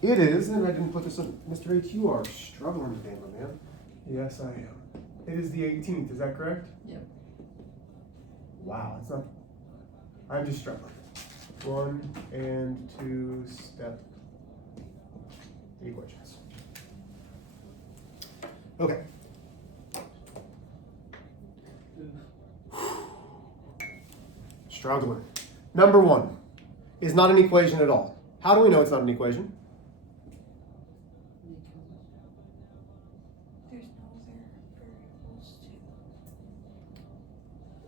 It is, and I didn't put this on. Mr. H, you are struggling today, my man. Yes, I am. It is the 18th, is that correct? Yep. Wow, it's not. I'm just struggling. 1 and 2 step equations. Okay. Struggling. Number 1 is not an equation at all. How do we know it's not an equation? There's no variables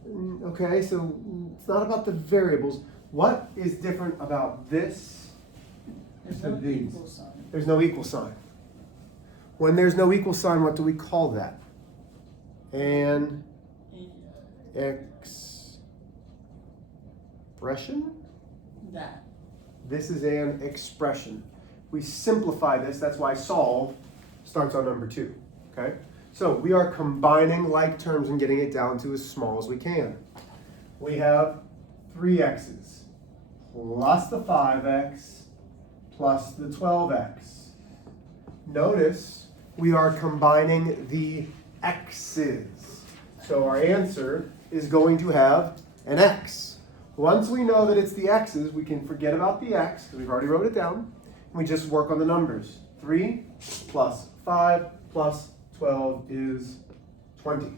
to. Okay, so it's not about the variables. What is different about this There's to no these? equal sign. There's no equal sign. When there's no equal sign, what do we call that? An expression? That. This is an expression. We simplify this, that's why solve starts on number 2, okay? So we are combining like terms and getting it down to as small as we can. We have 3x's plus the 5x plus the 12x. Notice we are combining the x's. So our answer is going to have an x. Once we know that it's the x's, we can forget about the x, because we've already wrote it down, and we just work on the numbers. 3 plus 5 plus 12 is 20. And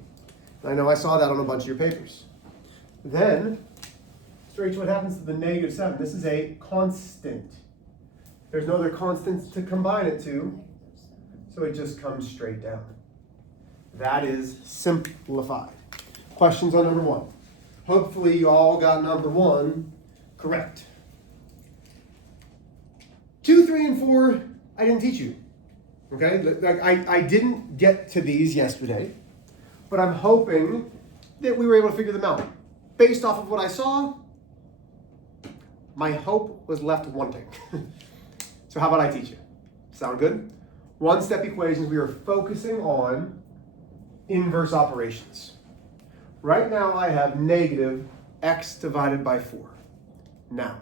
I know I saw that on a bunch of your papers. Then, Mr. H, what happens to the negative 7? This is a constant. There's no other constants to combine it to, so it just comes straight down. That is simplified. Questions on number 1? Hopefully you all got number 1 correct. 2, 3, and 4, I didn't teach you. Okay, like I didn't get to these yesterday, but I'm hoping that we were able to figure them out. Based off of what I saw, my hope was left wanting. So how about I teach you? Sound good? One-step equations, we are focusing on inverse operations. Right now I have negative x divided by 4. Now,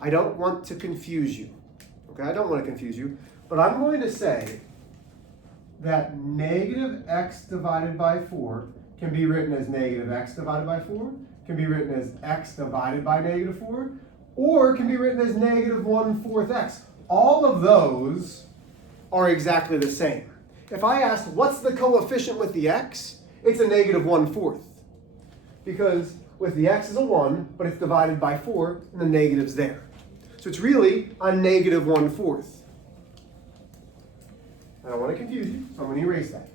I don't want to confuse you. Okay, I don't want to confuse you, but I'm going to say that negative x divided by 4 can be written as negative x divided by 4, can be written as x divided by negative 4, or can be written as negative 1/4 x. All of those are exactly the same. If I asked what's the coefficient with the x, it's a negative 1/4. Because with the x is a 1, but it's divided by 4, and the negative's there. So it's really a negative 1/4. I don't want to confuse you, so I'm going to erase that.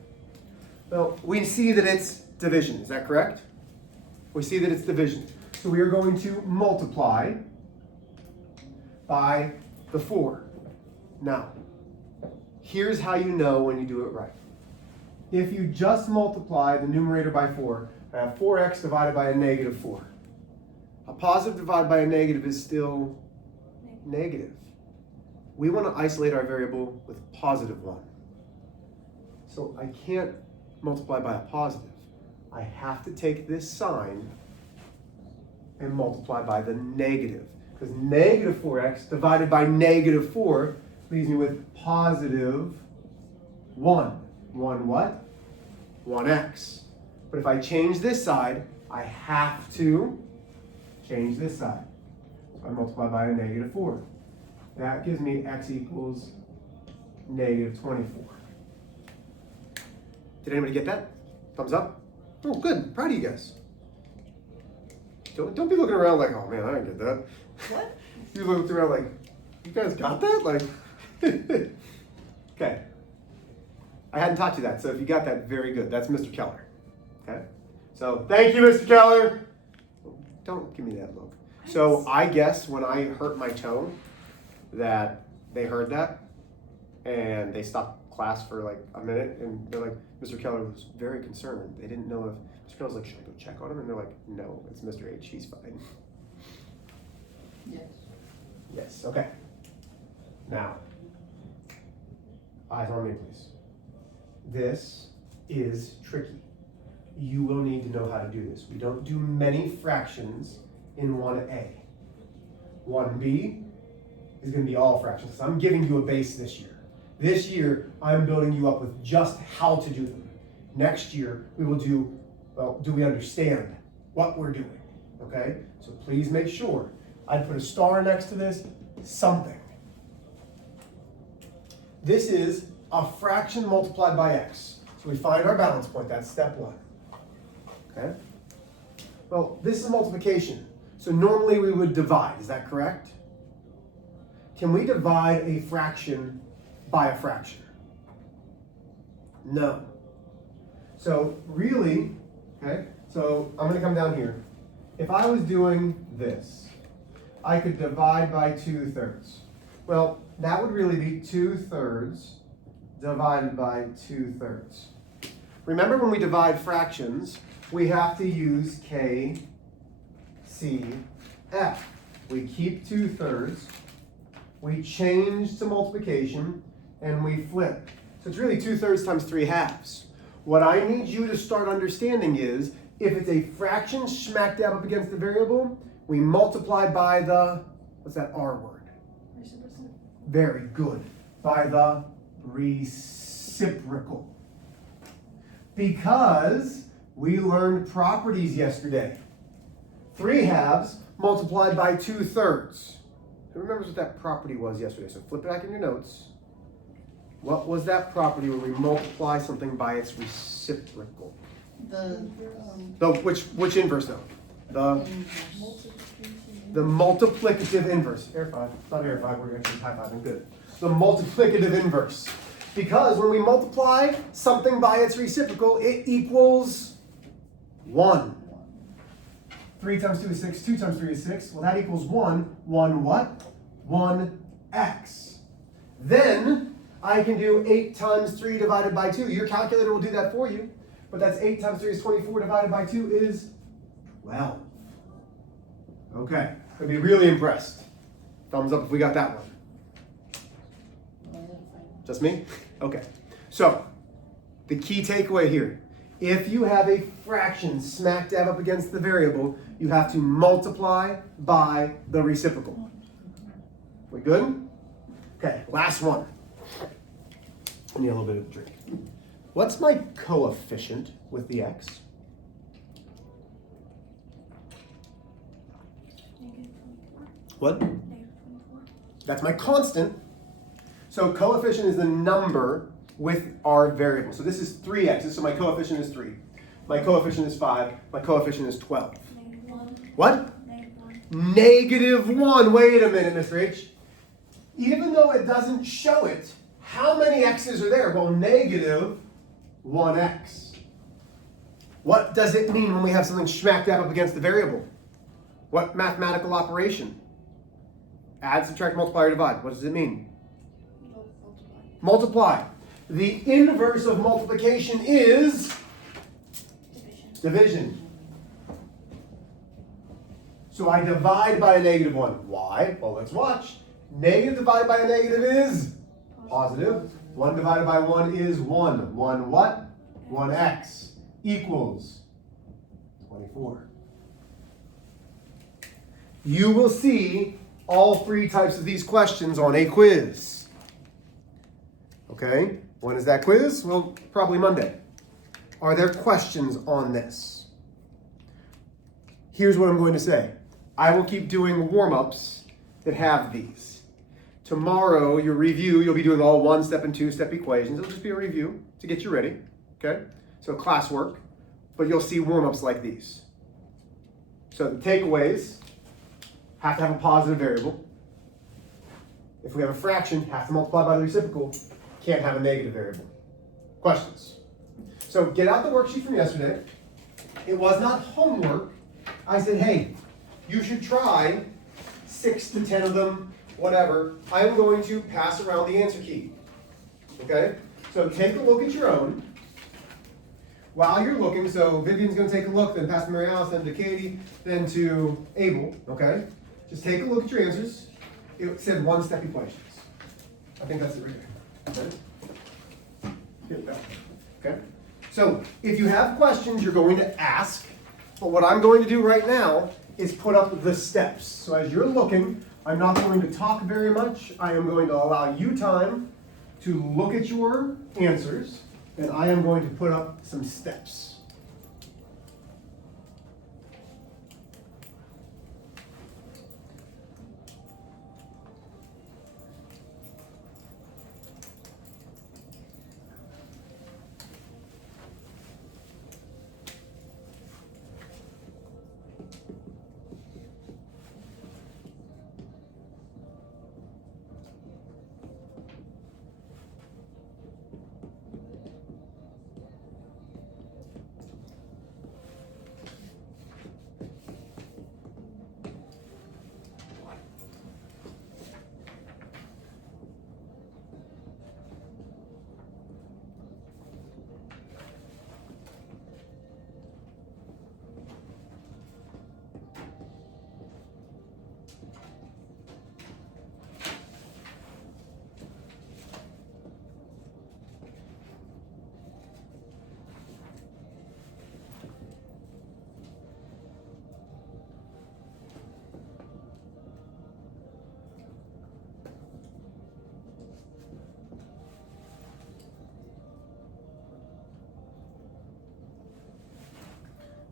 Well, we see that it's division, is that correct? We see that it's division. So we are going to multiply by the 4. Now, here's how you know when you do it right. If you just multiply the numerator by 4, I have 4x divided by a negative 4. A positive divided by a negative is still negative. We want to isolate our variable with positive 1. So I can't multiply by a positive. I have to take this sign and multiply by the negative. Because negative 4x divided by negative 4 leaves me with positive 1. 1 what? 1x. But if I change this side, I have to change this side. So I multiply by a negative 4. That gives me x equals negative 24. Did anybody get that? Thumbs up? Oh, good. Proud of you guys. Don't be looking around like, oh man, I didn't get that. What? You looked around like, you guys got that? Like, okay. I hadn't taught you that, so if you got that, very good. That's Mr. Keller. Okay? So, thank you, Mr. Keller. Don't give me that look. So, I guess when I hurt my toe, that they heard that, and they stopped class for like a minute, and they're like, Mr. Keller was very concerned. They didn't know if, Mr. Keller's like, should I go check on him? And they're like, no, it's Mr. H, he's fine. Yes. Yes, okay. Now, eyes on me, please. This is tricky. You will need to know how to do this. We don't do many fractions in 1A. 1B, is going to be all fractions. So I'm giving you a base this year. This year, I'm building you up with just how to do them. Next year, we will do, well, do we understand what we're doing? Okay? So please make sure. I'd put a star next to this, something. This is a fraction multiplied by x. So we find our balance point. That's step one. Okay? Well, this is multiplication. So normally we would divide. Is that correct? Can we divide a fraction by a fraction? No. So really, okay, so I'm going to come down here. If I was doing this, I could divide by 2/3. Well, that would really be 2/3 divided by 2/3. Remember when we divide fractions, we have to use K, C, F. We keep 2/3, we change to multiplication, and we flip. So it's really 2/3 times 3/2. What I need you to start understanding is, if it's a fraction smack dab up against the variable, we multiply by the, what's that R word? Reciprocal. Very good. By the reciprocal. Because we learned properties yesterday. 3/2 multiplied by 2/3. Who remembers what that property was yesterday? So flip it back in your notes. What was that property where we multiply something by its reciprocal? Which inverse though? The multiplicative inverse. Air 5. It's not air 5, we're actually high fiving. Good. The multiplicative inverse. Because when we multiply something by its reciprocal, it equals 1. 3 times 2 is 6, 2 times 3 is 6. Well, that equals 1. 1 what? 1x. Then I can do 8 times 3 divided by 2. Your calculator will do that for you. But that's 8 times 3 is 24 divided by 2 is 12. Okay, I'd be really impressed. Thumbs up if we got that one. Just me? Okay. So, the key takeaway here. If you have a fraction smack dab up against the variable, you have to multiply by the reciprocal. We good? Okay, last one. I need a little bit of a drink. What's my coefficient with the x? What? That's my constant. So coefficient is the number with our variable. So this is 3x. So my coefficient is 3. My coefficient is 5. My coefficient is 12. What? -1. Wait a minute, Mr. H. Even though it doesn't show it, how many x's are there? Well, -1x. What does it mean when we have something smack dab up against the variable? What mathematical operation? Add, subtract, multiply, or divide. What does it mean? Multiply. The inverse of multiplication is division. So I divide by a -1. Why? Well, let's watch. Negative divided by a negative is positive. 1 divided by 1 is 1. 1 what? 1x equals 24. You will see all 3 types of these questions on a quiz. Okay, when is that quiz? Well, probably Monday. Are there questions on this? Here's what I'm going to say. I will keep doing warm-ups that have these. Tomorrow, your review, you'll be doing all 1-step and 2-step equations. It'll just be a review to get you ready, okay? So classwork, but you'll see warm-ups like these. So the takeaways, have to have a positive variable. If we have a fraction, have to multiply by the reciprocal, can't have a negative variable. Questions? So get out the worksheet from yesterday. It was not homework. I said, hey, you should try 6 to 10 of them, whatever. I'm going to pass around the answer key. Okay? So take a look at your own. While you're looking, so Vivian's going to take a look, then pass to Mary Alice, then to Katie, then to Abel. Okay? Just take a look at your answers. It said 1-step equations. I think that's it right there. Okay? Okay? So if you have questions, you're going to ask. But what I'm going to do right now is put up the steps. So as you're looking, I'm not going to talk very much. I am going to allow you time to look at your answers, and I am going to put up some steps.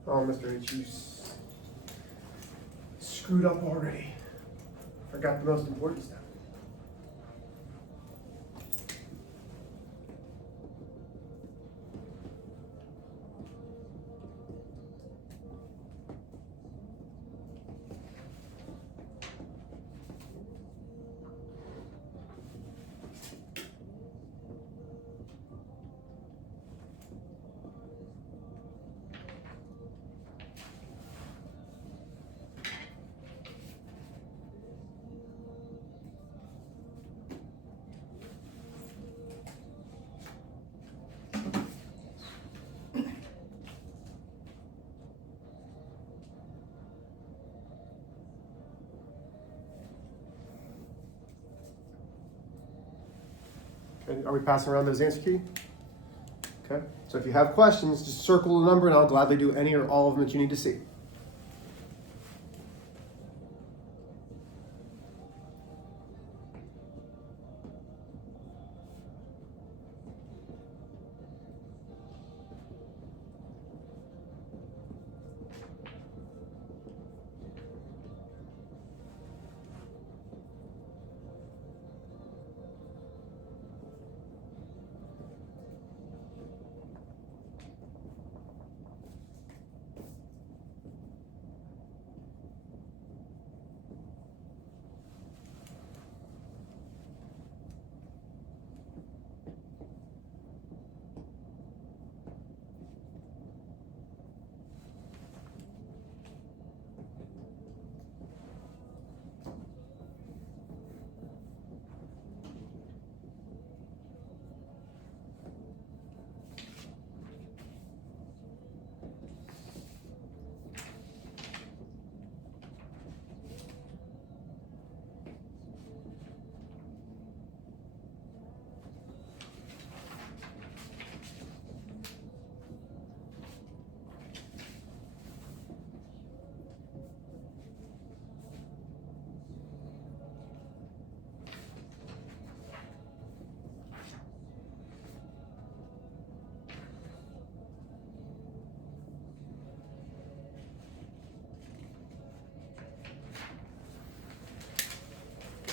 Oh, Mr. H, you screwed up already. Forgot the most important step. Okay, are we passing around those answer key? Okay, so if you have questions, just circle the number and I'll gladly do any or all of them that you need to see.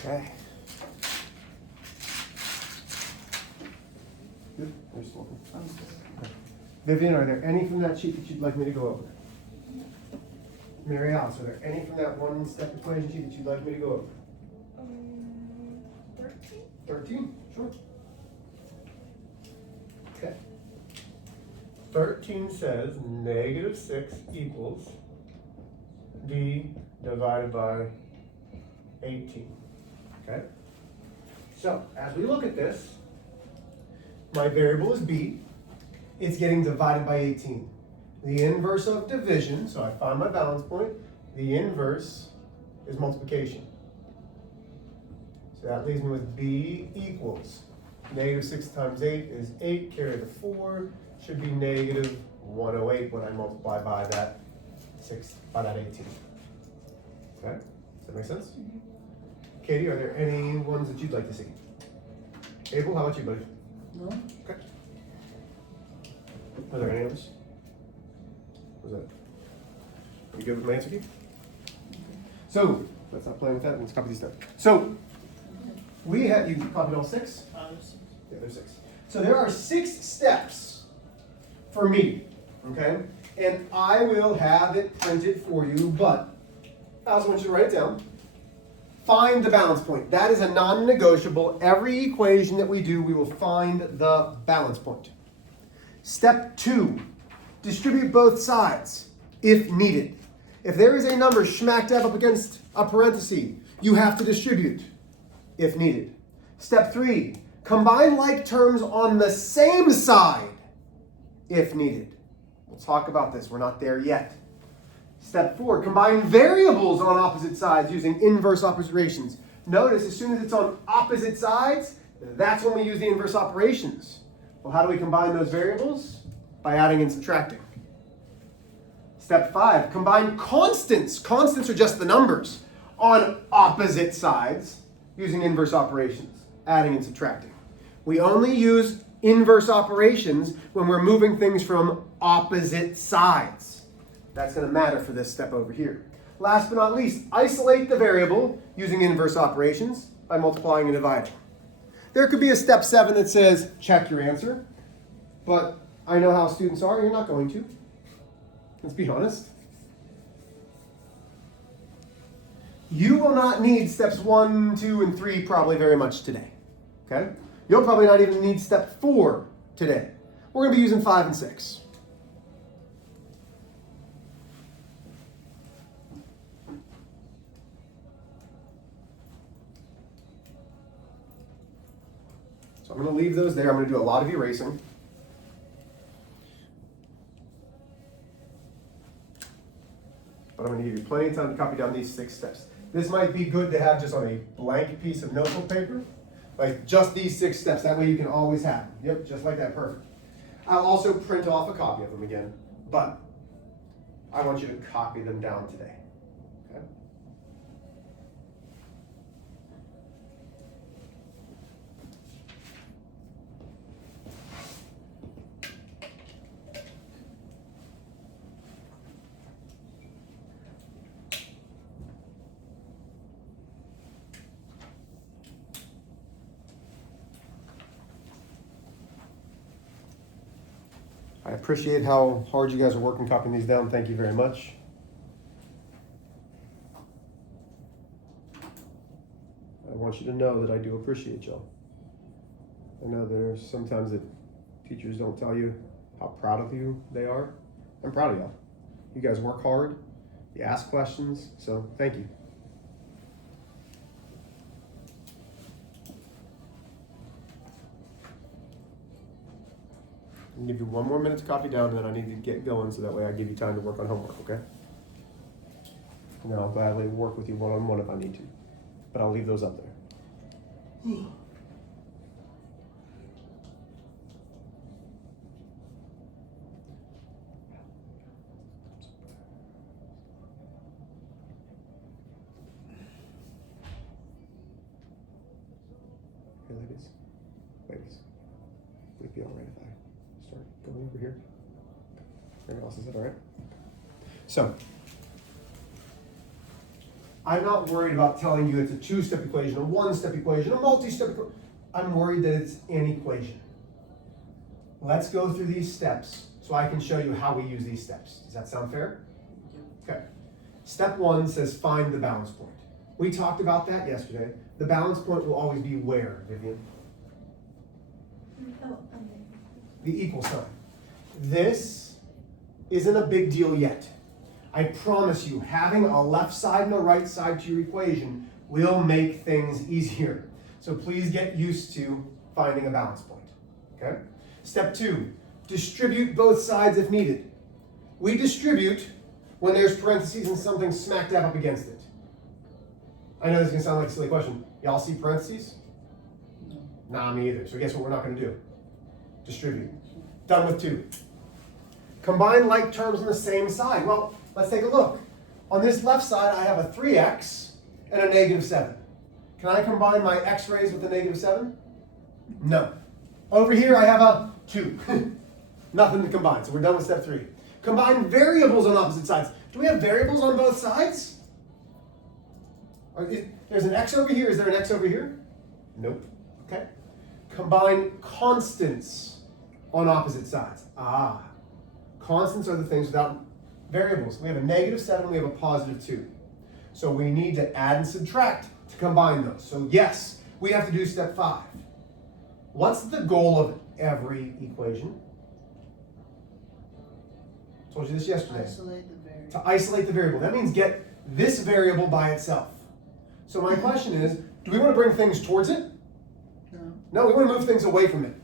Okay. Good. There's one. Okay. Vivian, are there any from that sheet that you'd like me to go over? Mary Alice, are there any from that one-step equation sheet that you'd like me to go over? 13? 13? Sure. Okay. 13 says negative 6 equals d divided by 18. Okay? So, as we look at this, my variable is b. It's getting divided by 18. The inverse of division, so I find my balance point, the inverse is multiplication. So that leaves me with b equals negative 6 times 8 is 8, carry the 4, should be negative 108 when I multiply by that 18. Okay? Does that make sense? Katie, are there any ones that you'd like to see? Abel, how about you, buddy? No? Okay. Are there any others? What was that? You good with my answer key? So, let's not play with that. Let's copy these down. So, we have, you copied all 6? Yeah, there's 6. So there are 6 steps for me, okay? And I will have it printed for you, but I also want you to write it down. Find the balance point. That is a non-negotiable. Every equation that we do, we will find the balance point. Step 2, distribute both sides if needed. If there is a number smack dab up against a parenthesis, you have to distribute if needed. Step 3, combine like terms on the same side if needed. We'll talk about this. We're not there yet. Step 4, combine variables on opposite sides using inverse operations. Notice as soon as it's on opposite sides, that's when we use the inverse operations. Well, how do we combine those variables? By adding and subtracting. Step 5, combine constants. Constants are just the numbers on opposite sides using inverse operations, adding and subtracting. We only use inverse operations when we're moving things from opposite sides. That's going to matter for this step over here. Last but not least, isolate the variable using inverse operations by multiplying and dividing. There could be a step 7 that says, check your answer, but I know how students are, you're not going to. Let's be honest. You will not need steps 1, 2, and 3 probably very much today. Okay? You'll probably not even need step 4 today. We're going to be using 5 and 6. So I'm going to leave those there. I'm going to do a lot of erasing. But I'm going to give you plenty of time to copy down these 6 steps. This might be good to have just on a blank piece of notebook paper. Like just these 6 steps. That way you can always have them. Yep, just like that. Perfect. I'll also print off a copy of them again. But I want you to copy them down today. Okay? I appreciate how hard you guys are working copying these down. Thank you very much. I want you to know that I do appreciate y'all. I know there's sometimes that teachers don't tell you how proud of you they are. I'm proud of y'all. You guys work hard. You ask questions. So thank you. I'll give you 1 more minute to copy down, and then I need to get going so that way I give you time to work on homework, okay? And then I'll gladly work with you one-on-one if I need to. But I'll leave those up there. Hey, ladies, would it be all right if I start going over here? Everyone else, is that all right? So, I'm not worried about telling you it's a 2-step equation, a 1-step equation, a multi-step equation. I'm worried that it's an equation. Let's go through these steps so I can show you how we use these steps. Does that sound fair? Okay. Step 1 says find the balance point. We talked about that yesterday. The balance point will always be where, Vivian? The equal sign. This isn't a big deal yet. I promise you, having a left side and a right side to your equation will make things easier. So please get used to finding a balance point. Okay? Step 2, distribute both sides if needed. We distribute when there's parentheses and something smack dab up against it. I know this is going to sound like a silly question. Y'all see parentheses? No. Nah, me either. So guess what we're not going to do? Distribute. Done with 2. Combine like terms on the same side. Well, let's take a look. On this left side, I have a 3x and a -7. Can I combine my x raised with the negative 7? No. Over here I have a 2. Nothing to combine, so we're done with step 3. Combine variables on opposite sides. Do we have variables on both sides? There's an x over here. Is there an x over here? Nope. Okay. Combine constants on opposite sides. Constants are the things without variables. We have a negative 7, we have a positive 2. So we need to add and subtract to combine those. So yes, we have to do step 5. What's the goal of every equation? I told you this yesterday. Isolate the variable. To isolate the variable. That means get this variable by itself. So my question is, do we want to bring things towards it? No. No, we want to move things away from it.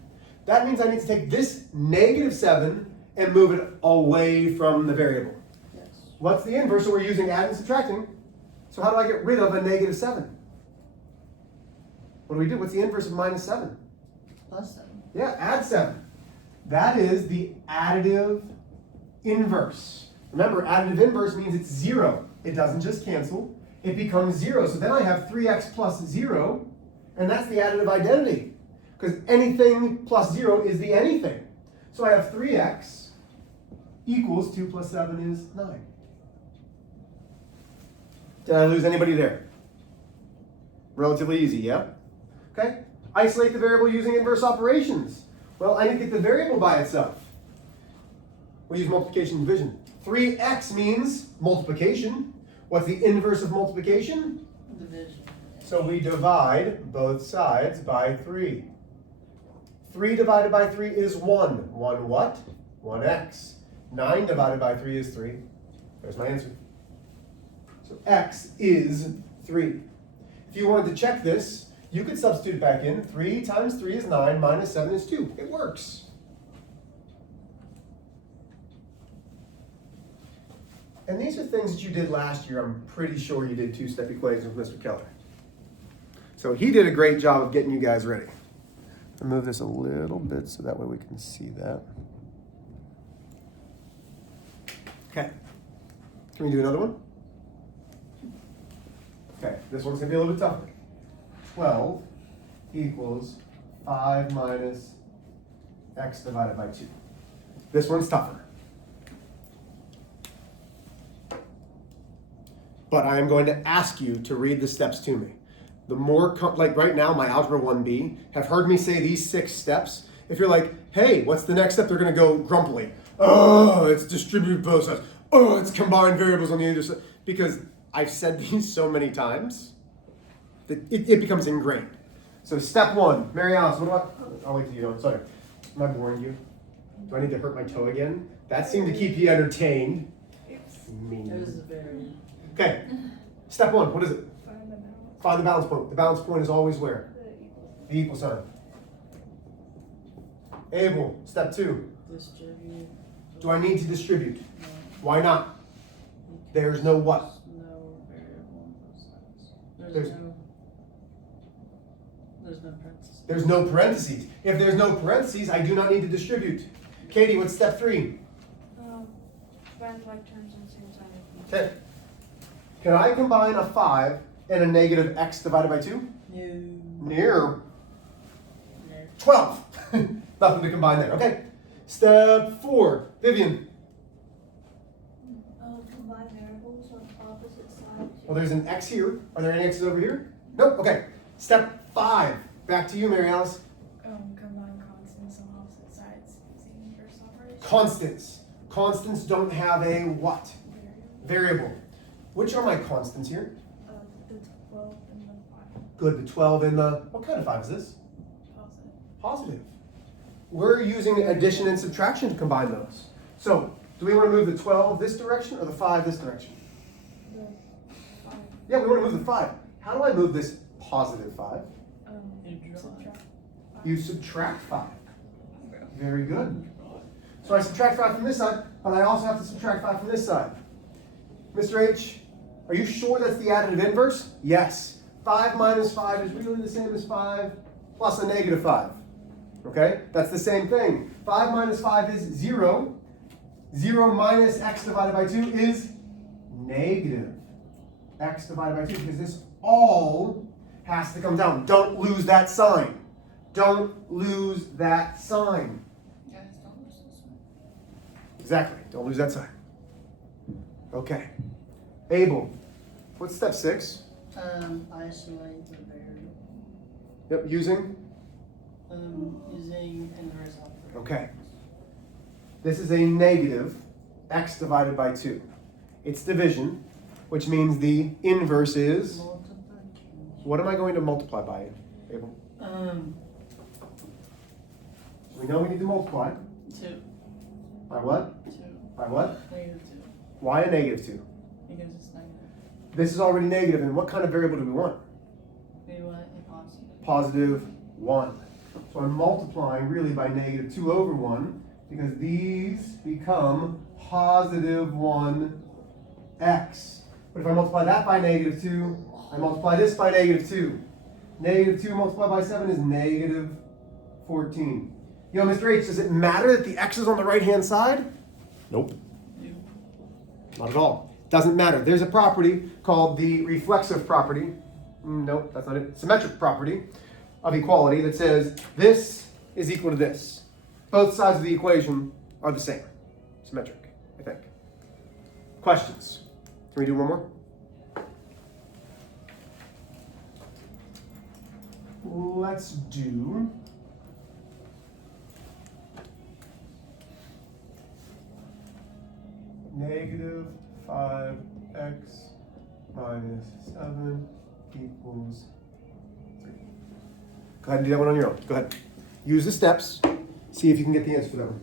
That means I need to take this negative 7 and move it away from the variable. Yes. What's the inverse? So we're using add and subtracting. So how do I get rid of a negative 7? What do we do? What's the inverse of minus 7? Plus 7. Yeah, add 7. That is the additive inverse. Remember, additive inverse means it's 0. It doesn't just cancel. It becomes 0. So then I have 3x plus 0, and that's the additive identity. Because anything plus 0 is the anything. So I have 3x equals 2 plus 7 is 9. Did I lose anybody there? Relatively easy, yeah? Okay. Isolate the variable using inverse operations. Well, I need to get the variable by itself. We use multiplication and division. 3x means multiplication. What's the inverse of multiplication? Division. So we divide both sides by 3. 3 divided by 3 is 1. 1 what? 1x. 9 divided by 3 is 3. There's my answer. So x is 3. If you wanted to check this, you could substitute it back in. 3 times 3 is 9, minus 7 is 2. It works. And these are things that you did last year. I'm pretty sure you did two-step equations with Mr. Keller. So he did a great job of getting you guys ready. I'll move this a little bit so that way we can see that. Okay. Can we do another one? Okay, this one's going to be a little bit tougher. 12 equals 5 minus x divided by 2. This one's tougher. But I am going to ask you to read the steps to me. The more, like right now, my Algebra 1B have heard me say these 6 steps. If you're like, hey, what's the next step? They're going to go grumpily. Oh, it's distributed both sides. Oh, it's combined variables on the other side. Because I've said these so many times that it becomes ingrained. So step 1, Mary Alice, what about, I'll wait till you know, sorry. Am I boring you? Do I need to hurt my toe again? That seemed to keep you entertained. Mean. It was a very... Okay, step 1, what is it? Find the balance point. The balance point is always where? The equal sign. Abel, step 2. Distribute. Do I need to distribute? No. Why not? There's no what? No variable on both sides. There's no parentheses. There's no parentheses. If there's no parentheses, I do not need to distribute. Katie, what's step 3? Combine 5 terms on the same side. Okay. Can I combine a 5 and a negative x divided by 2? No. Near. No. 12. Nothing to combine there. Okay. Step 4. Vivian. Combine variables on opposite sides. Well, there's an x here. Are there any x's over here? Nope. Okay. Step 5. Back to you, Mary Alice. Combine constants on opposite sides using inverse operations. Constants. Constants don't have a what? Variable. Which are my constants here? The 12 and the 5. Good. The 12 and the, what kind of 5 is this? Positive. Positive. We're using addition and subtraction to combine those. So, do we want to move the 12 this direction or the 5 this direction? The 5. Yeah, we want to move the 5. How do I move this positive 5? Subtract 5. You subtract 5. Very good. So I subtract 5 from this side, but I also have to subtract 5 from this side. Mr. H, are you sure that's the additive inverse? Yes. 5 minus 5 is really the same as 5 plus a negative 5. Okay? That's the same thing. 5 minus 5 is 0. 0 minus x divided by 2 is negative x divided by 2, because this all has to come down. Don't lose that sign. Don't lose that sign. Guys, don't lose this one. Exactly. Don't lose that sign. Okay. Abel, what's step 6? Isolate the variable. Yep, using? Using inverse operator. Okay. This is a negative x divided by 2. It's division, which means the inverse is, Multiplication. what am I going to multiply by, Abel? We know we need to multiply. 2. By what? 2. By what? -2. Why a negative 2? Because it's negative. This is already negative, and what kind of variable do we want? We want a positive. Positive 1. So I'm multiplying really by negative 2 over 1, because these become positive 1x. But if I multiply that by negative 2, I multiply this by negative 2. Negative 2 multiplied by 7 is negative 14. Yo, Mr. H, does it matter that the x is on the right-hand side? Nope. You. Not at all. Doesn't matter. There's a property called the reflexive property. Nope, that's not it. Symmetric property of equality that says this is equal to this. Both sides of the equation are the same. Symmetric, I think. Questions? Can we do one more? Let's do negative 5x minus 7 equals 3. Go ahead and do that one on your own. Go ahead. Use the steps. See if you can get the answer for that one.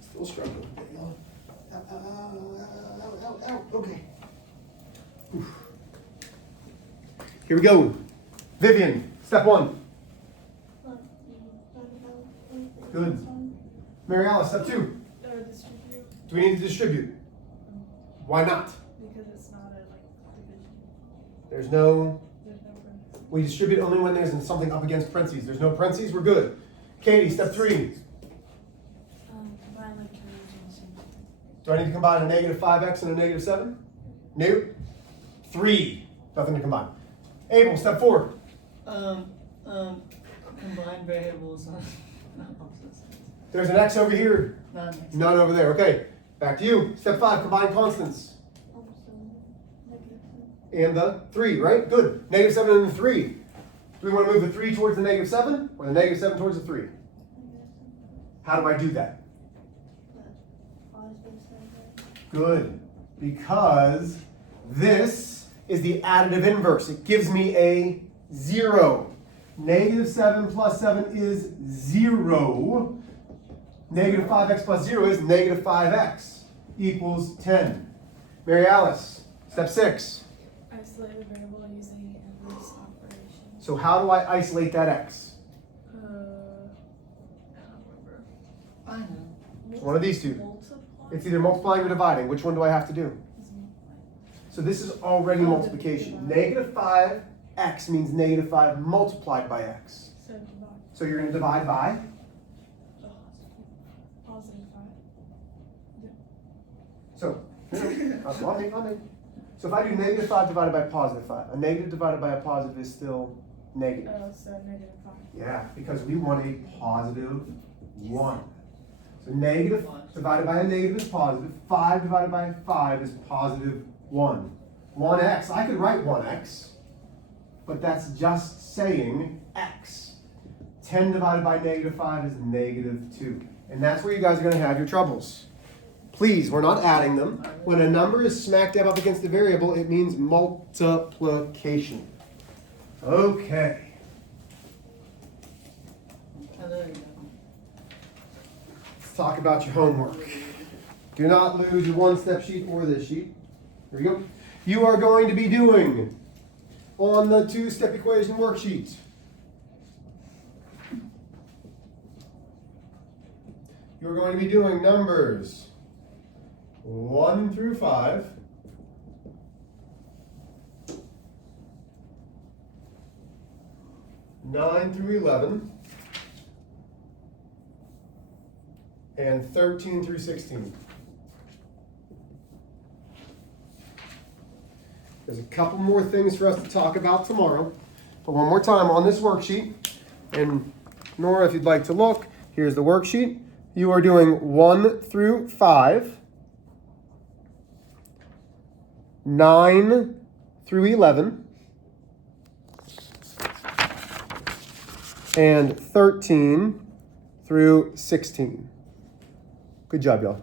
Still struggling. Okay. Oof. Here we go. Vivian, step 1. Good. Mary Alice, step 2. Distribute Do we need to distribute? Why not? because it's not a division. There's no, There's no parentheses. we distribute only when there's something up against parentheses. There's no parentheses, we're good. Katie, step 3. Combine like terms and symbols. Do I need to combine a negative 5x and a negative 7? Nope. 3. Nothing to combine. Abel, step 4. Combine variables on opposite sides. There's an x over here, Not next. none over there. Okay, back to you. Step 5, combine constants. And the 3, right? Good. Negative 7 and the 3. Do we want to move the 3 towards the negative 7 or the negative 7 towards the 3? How do I do that? Good. Because this is the additive inverse. It gives me a 0. Negative 7 plus 7 is 0. Negative 5x plus 0 is negative 5x equals 10. Mary Alice, step 6. Isolate the variable using inverse operation. So how do I isolate that x? I don't remember. I know. It's one of these two. Multiply? It's either multiplying or dividing. Which one do I have to do? Is multiply. So this is already multiplication. Negative 5x means negative 5 multiplied by x. So divide. So you're going to divide by? Positive 5. So, on me. So if I do negative 5 divided by positive 5, a negative divided by a positive is still negative. So negative 5. Yeah, because we want a positive 1. So negative divided by a negative is positive. 5 divided by 5 is positive 1. 1x, I could write 1x, but that's just saying x. 10 divided by negative 5 is negative 2. And that's where you guys are going to have your troubles. Please, we're not adding them. When a number is smack dab up against a variable, it means multiplication. Okay. Oh, there you go. Let's talk about your homework. Do not lose your one-step sheet or this sheet. Here we go. You are going to be doing on the two-step equation worksheet. You're going to be doing numbers 1 through 5. Nine through 11, and 13 through 16. There's a couple more things for us to talk about tomorrow. But one more time on this worksheet, and Nora, if you'd like to look, here's the worksheet. You are doing 1 through 5, 9 through 11, and 13 through 16. Good job, y'all.